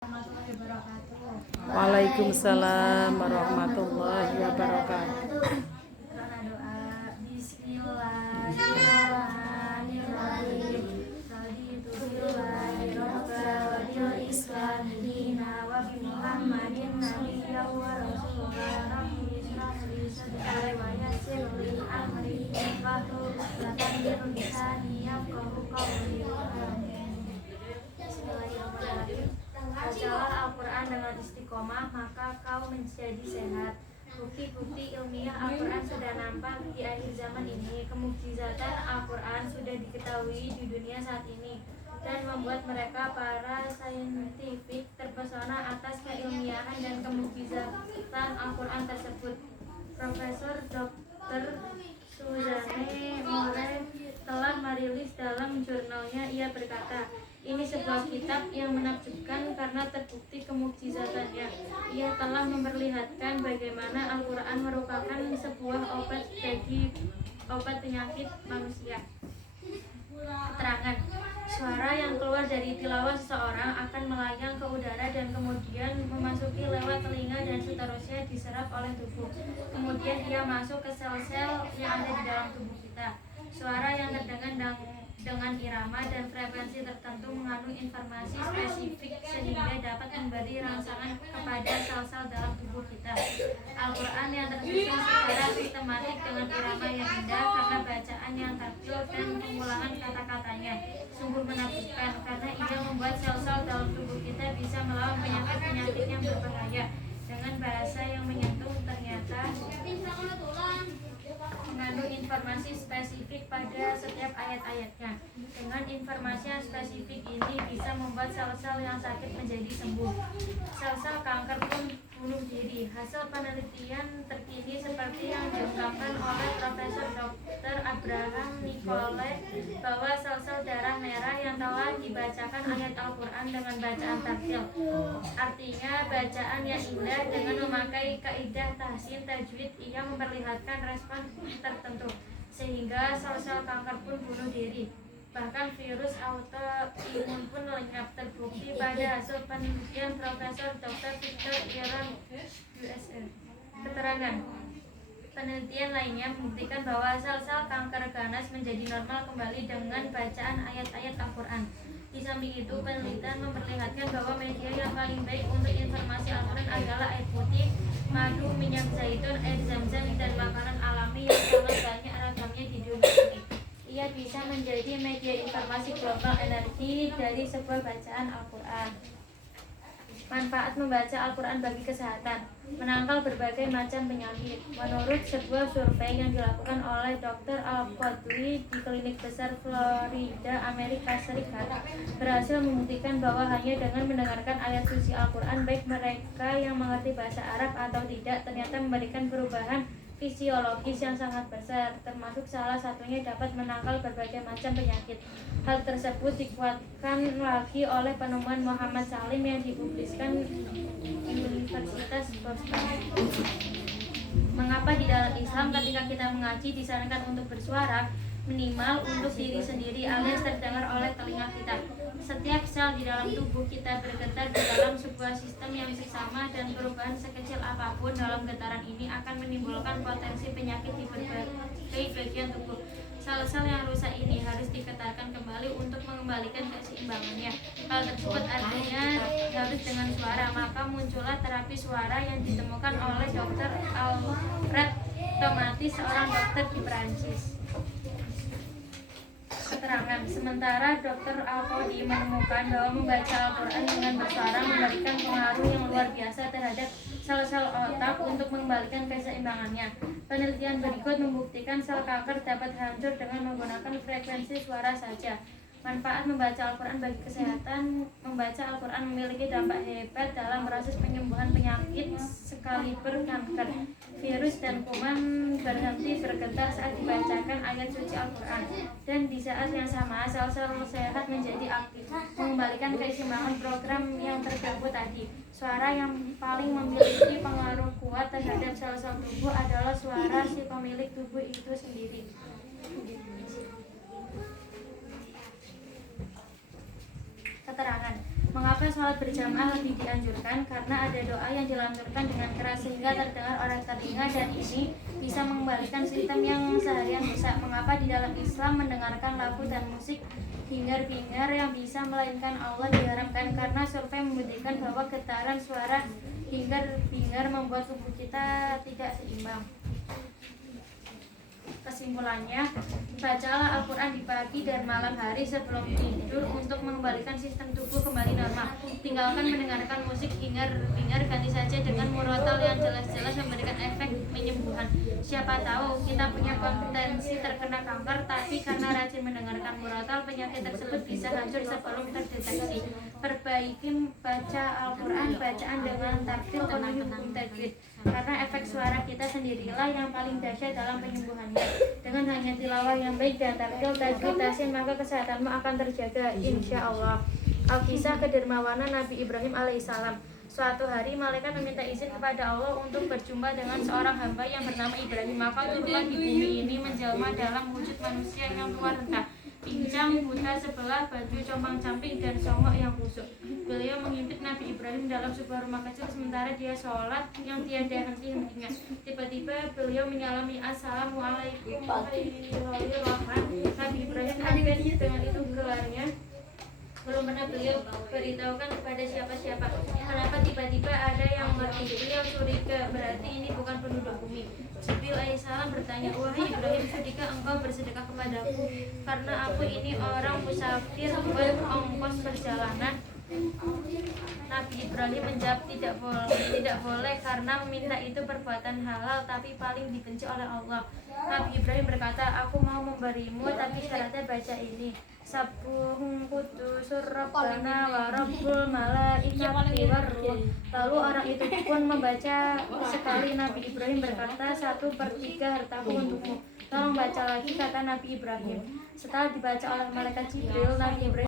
Warahmatullahi wabarakatuh. Waalaikumsalam warahmatullahi wabarakatuh. Karena doa Bismillahirrahmanirrahim. Raditu billahi robba wa bil islami dina wa bi Muhammadin nabiyya wa rasulah. Rabbi ishrah li sadri wa yassir li amri wahlul 'uqdatam min lisani yafqahu qawli. Bismillahirrahmanirrahim. Bacalah Al-Quran dengan istiqomah, maka kau menjadi sehat. Bukti-bukti ilmiah Al-Quran sudah nampak di akhir zaman ini. Kemukjizatan Al-Quran sudah diketahui di dunia saat ini dan membuat mereka para saintifik terpesona atas keilmiahan dan kemukjizatan Al-Quran tersebut. Profesor Dr. Suzanne Moore telah merilis dalam jurnalnya. Ia berkata, ini sebuah kitab yang menakjubkan karena terbukti kemukjizatannya. Ia telah memperlihatkan bagaimana Al-Quran merupakan sebuah obat penyakit manusia. Keterangan, suara yang keluar dari tilawah seseorang akan melayang ke udara dan kemudian memasuki lewat telinga dan seterusnya diserap oleh tubuh. Kemudian ia masuk ke sel-sel yang ada di dalam tubuh kita. Suara yang terdengar dengan irama dan frekuensi tertentu mengandung informasi spesifik sehingga dapat memberi rangsangan kepada sel-sel dalam tubuh kita. Al-Quran yang tersusun secara sistematik dengan irama yang indah karena bacaan yang takjil dan pengulangan kata-katanya sungguh menakjubkan karena ia membuat sel-sel dalam tubuh kita bisa melawan penyakit-penyakit yang berbahaya dengan bahasa yang menyentuh. Ternyata mengandung informasi spesifik pada setiap ayat-ayatnya. Dengan informasi yang spesifik ini bisa membuat sel-sel yang sakit menjadi sembuh. Sel-sel kanker pun bunuh diri. Hasil penelitian terkini seperti yang diungkapkan oleh Profesor Dr. Abraham Nicole bahwa sel-sel darah merah yang telah dibacakan ayat Al-Quran dengan bacaan tartil, artinya bacaan yang indah dengan memakai kaidah tahsin tajwid, ia memperlihatkan respon tertentu sehingga sel-sel kanker pun bunuh diri. Bahkan virus autoimun pun lenyap, terbukti pada hasil penelitian Profesor Dr. Victor Iran USA. Keterangan, penelitian lainnya membuktikan bahwa sel-sel kanker ganas menjadi normal kembali dengan bacaan ayat-ayat Al-Quran. Di samping itu, penelitian memperlihatkan bahwa media yang paling baik untuk informasi Al-Quran adalah air putih, madu, minyak zaitun, air zam-zam, dan makanan alami yang sangat banyak ragamnya di dunia ini. Ia bisa menjadi media informasi global energi dari sebuah bacaan Al-Quran. Manfaat membaca Al-Quran bagi kesehatan, menangkal berbagai macam penyakit. Menurut sebuah survei yang dilakukan oleh Dr. Al-Qadwi di Klinik Besar Florida, Amerika Serikat, berhasil membuktikan bahwa hanya dengan mendengarkan ayat suci Al-Quran, baik mereka yang mengerti bahasa Arab atau tidak, ternyata memberikan perubahan fisiologis yang sangat besar, termasuk salah satunya dapat menangkal berbagai macam penyakit. Hal tersebut dikuatkan lagi oleh penemuan Muhammad Salim yang dipublikasikan Universitas Boston. Mengapa di dalam Islam ketika kita mengaji disarankan untuk bersuara minimal untuk diri sendiri alias terdengar oleh telinga kita? Setiap sel di dalam tubuh kita bergetar di dalam sebuah sistem yang seksama dan perubahan sekecil apapun dalam getaran ini akan menimbulkan potensi penyakit di berbagai bagian tubuh. Sel-sel yang rusak ini harus diketarkan kembali untuk mengembalikan keseimbangannya. Hal tersebut artinya harus dengan suara, maka muncullah terapi suara yang ditemukan oleh Dr. Alfred Tomati, seorang dokter di Perancis. Keterangan, sementara Dr. Al-Qadi menemukan bahwa membaca Al-Quran dengan bersuara memberikan pengaruh yang luar biasa terhadap sel-sel otak untuk mengembalikan keseimbangannya. Penelitian berikut membuktikan sel kanker dapat hancur dengan menggunakan frekuensi suara saja. Manfaat membaca Al-Quran bagi kesehatan, membaca Al-Quran memiliki dampak hebat dalam proses penyembuhan penyakit sekaliber kanker. Virus dan kuman berhenti bergetar saat dibacakan ayat suci Al-Quran, dan di saat yang sama sel-sel sehat menjadi aktif, mengembalikan keseimbangan program yang terganggu tadi. Suara yang paling memiliki pengaruh kuat terhadap sel-sel tubuh adalah suara si pemilik tubuh itu sendiri. Keterangan, Mengapa sholat berjamaah lebih dianjurkan? Karena ada doa yang dilanturkan dengan keras sehingga terdengar oleh telinga, dan ini bisa mengembalikan sistem yang seharian rusak. Mengapa di dalam Islam mendengarkan lagu dan musik hingar-bingar yang bisa melainkan Allah diharamkan? Karena survei membuktikan bahwa getaran suara hingar-bingar membuat tubuh kita tidak seimbang. Kesimpulannya, bacalah Al-Quran di pagi dan malam hari sebelum tidur untuk mengembalikan sistem tubuh kembali normal. Tinggalkan mendengarkan musik hingar-bingar, ganti saja dengan murotal yang jelas-jelas memberikan efek penyembuhan. Siapa tahu kita punya potensi terkena kanker, tapi karena rajin mendengarkan murotal, penyakit tersebut bisa hancur sebelum terdeteksi. Perbaiki baca Al-Quran, bacaan dengan tartil penuhi hukum tajwid, karena efek suara kita sendirilah yang paling dahsyat dalam penyembuhannya. Dengan hanya tilawah yang baik dan tartil tajwid tasin, maka kesehatanmu akan terjaga insya Allah. Al-Kisah kedermawanan Nabi Ibrahim alaihissalam. Suatu hari malaikat meminta izin kepada Allah untuk berjumpa dengan seorang hamba yang bernama Ibrahim. Maka turunlah di bumi ini menjelma dalam wujud manusia yang tua renta, pincang, buta sebelah, baju compang-camping dan songok yang busuk. Beliau mengintip Nabi Ibrahim dalam sebuah rumah kecil sementara dia sholat yang tiada henti-hentinya. Tiba-tiba beliau menyalami, "Assalamualaikum warahmatullahi wabarakatuh." Nabi Ibrahim kaget dengan itu gelarnya. Belum pernah beliau beritahukan kepada siapa-siapa. Kenapa tiba-tiba ada yang mengerti? Beliau curiga, berarti ini bukan penduduk bumi. Jibril alaihissalam bertanya, "Wahai Ibrahim, sudahkah engkau bersedekah kepadaku? Karena aku ini orang musafir berongkos perjalanan." Nabi Ibrahim menjawab, tidak boleh karena meminta itu perbuatan halal tapi paling dibenci oleh Allah. Nabi Ibrahim berkata, "Aku mau memberimu tapi syaratnya baca ini. Sabbuhum kudusur rabbana wa rabbul malaikati warruh." Lalu orang itu pun membaca sekali. Nabi Ibrahim berkata, "1/3 hartaku untukmu." "Tolong baca lagi," kata Nabi Ibrahim. Setelah dibaca oleh malaikat Jibril, Nabi Ibrahim